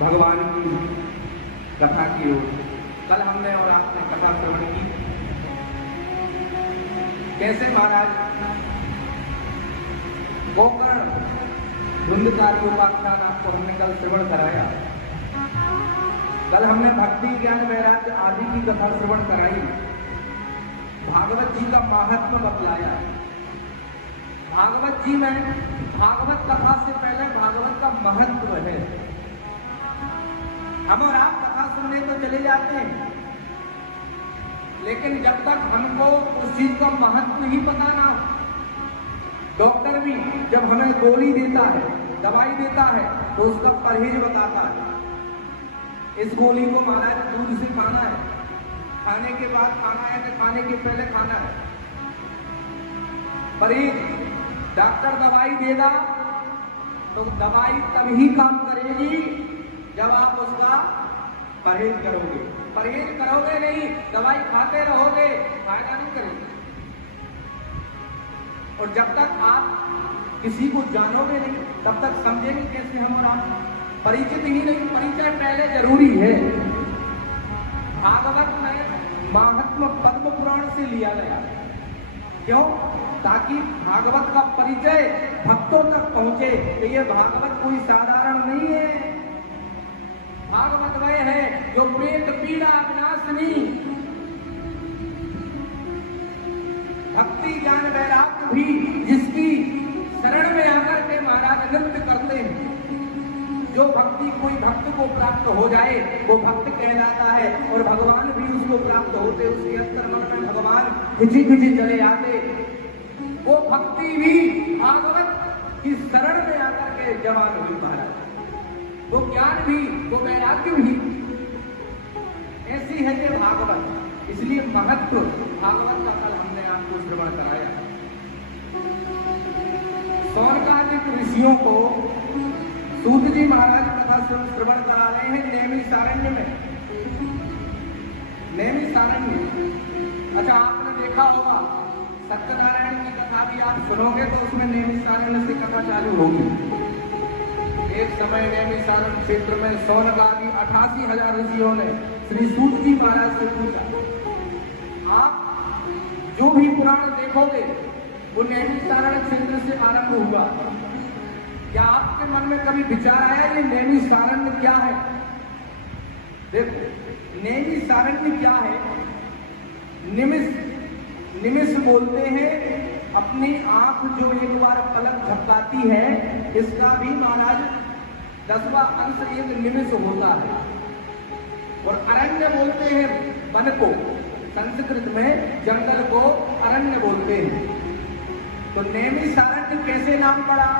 भगवान की कथा की ओर। कल हमने और आपने कथा श्रवण की, कैसे महाराज गोकर्ण धुंधकारी उपाख्यान आपको हमने कल श्रवण कराया। कल हमने भक्ति ज्ञान वैराग्य आदि की कथा श्रवण कराई, भागवत जी का महात्म बतलाया। भागवत जी में भागवत कथा से पहले भागवत का महत्व है। हम और आप कथा सुनने तो चले जाते हैं, लेकिन जब तक हमको उस चीज का महत्व ही पता ना हो, डॉक्टर भी जब हमें गोली देता है, दवाई देता है, तो उसका परहेज बताता है। इस गोली को महाराज दूध से खाना है, खाने के बाद खाना है कि खाने के पहले खाना है। परहेज डॉक्टर दवाई देगा तो दवाई तभी काम करेगी जब आप उसका परहेज करोगे। परहेज करोगे नहीं, दवाई खाते रहोगे, फायदा नहीं करेगी। और जब तक आप किसी को जानोगे नहीं, तब तक समझेंगे कैसे हम और आप? परिचित ही नहीं, परिचय पहले जरूरी है। भागवत में महात्म पद्म पुराण से लिया गया। क्यों? ताकि भागवत का परिचय भक्तों तक पहुंचे कि ये भागवत कोई साधारण नहीं है। भागवत वह है जो प्रेत पीड़ा विनाशिनी, भक्ति ज्ञान वैराग्य भी जिसकी शरण में आकर के महाराज नृत्य करते हैं। जो भक्ति कोई भक्त को प्राप्त हो जाए वो भक्त कहलाता है, और भगवान भी उसको प्राप्त होते, उसके अंतर्मन में भगवान खिंची खिंची चले आते। वो भक्ति भी भागवत की शरण में आकर के जवान हुई महाराज। वो ज्ञान भी, वो वैराग्य भी, ऐसी है ये भागवत। इसलिए महत्व भागवत का कल हमने आपको श्रवण कराया। शौनकादिक ऋषियों को सूत जी महाराज कथा श्रवण करा रहे हैं नैमिषारण्य में। नैमिषारण्य, अच्छा आपने देखा होगा सत्यनारायण की कथा भी आप सुनोगे तो उसमें नैमिषारण्य से कथा चालू होगी। एक समय नैमिषारण्य क्षेत्र में शौनक आदि 88,000 ऋषियों ने श्री सूत जी महाराज से पूछा, आप जो भी पुराण देखोगे वो नैमिषारण्य क्षेत्र से आरंभ हुआ। क्या आपके मन में कभी विचार आया ये नैमिषारण्य क्या है? देखो नैमिषारण्य क्या है। निमिष बोलते हैं अपनी आंख जो एक बार पलक झपकाती है, इसका भी महाराज 10वां अंश एक निमिष होता है। और अरण्य बोलते हैं वन को, संस्कृत में जंगल को अरण्य बोलते हैं। तो नैमिषारण्य कैसे नाम पड़ा?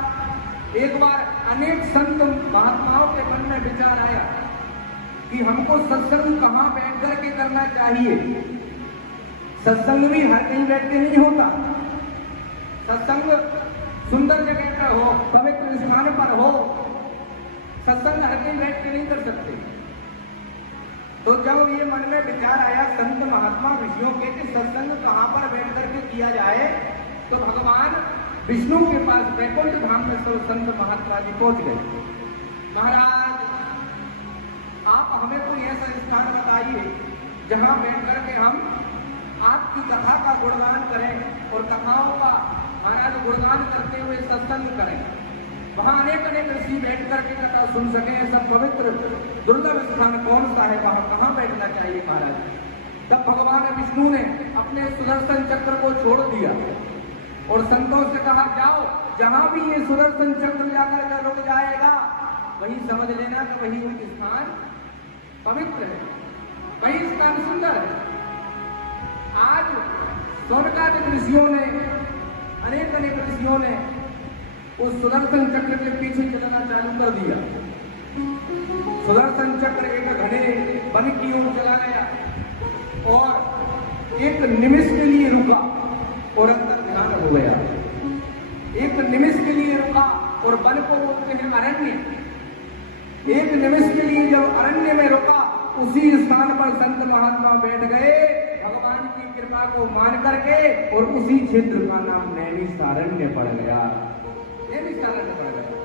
एक बार अनेक संत महात्माओं के मन में विचार आया कि हमको सत्संग कहाँ बैठ करके करना चाहिए। सत्संग भी हर कहीं बैठ के नहीं होता। सत्संग सुंदर जगह पर हो, पवित्र स्थान पर हो, सत्संग हर कहीं बैठ के नहीं कर सकते। तो जब ये मन में विचार आया संत महात्मा ऋषियों के कि सत्संग कहाँ पर बैठ करके किया जाए, तो भगवान विष्णु के पास वैकुंठ धाम में सब संत महात्मा जी पहुंच गए। महाराज आप हमें कोई ऐसा स्थान बताइए जहां बैठ करके हम आपकी कथा का गुणगान करें और कथाओं का महाराज गुणगान करते हुए सत्संग करें। वहां अनेक ऋषि बैठ करके कथा सुन सके। ऐसा पवित्र दुर्लभ स्थान कौन सा है, वहां कहाँ बैठना चाहिए महाराज? तब भगवान विष्णु ने अपने सुदर्शन चक्र को छोड़ दिया और संतों से कहा, जाओ जहां भी ये सुदर्शन चक्र जाकर के रुक जाएगा वही समझ लेना कि वही स्थान पवित्र है, वही स्थान सुंदर है। आज शौनकादिक ऋषियों ने, अनेक ऋषियों ने उस सुदर्शन चक्र के पीछे चलना चालू कर दिया। सुदर्शन चक्र एक घने वन की ओर चला गया और एक निमिष के लिए रुका और अंतर ध्यान हो गया। एक निमिष के लिए रुका, और वन को बोलते हैं अरण्य। एक निमिष के लिए जब अरण्य में रुका, उसी स्थान पर संत महात्मा बैठ गए भगवान की कृपा को मान करके, और उसी क्षेत्र का नाम नैमिषारण्य पड़ गया। नैमिषारण्य पड़ गया।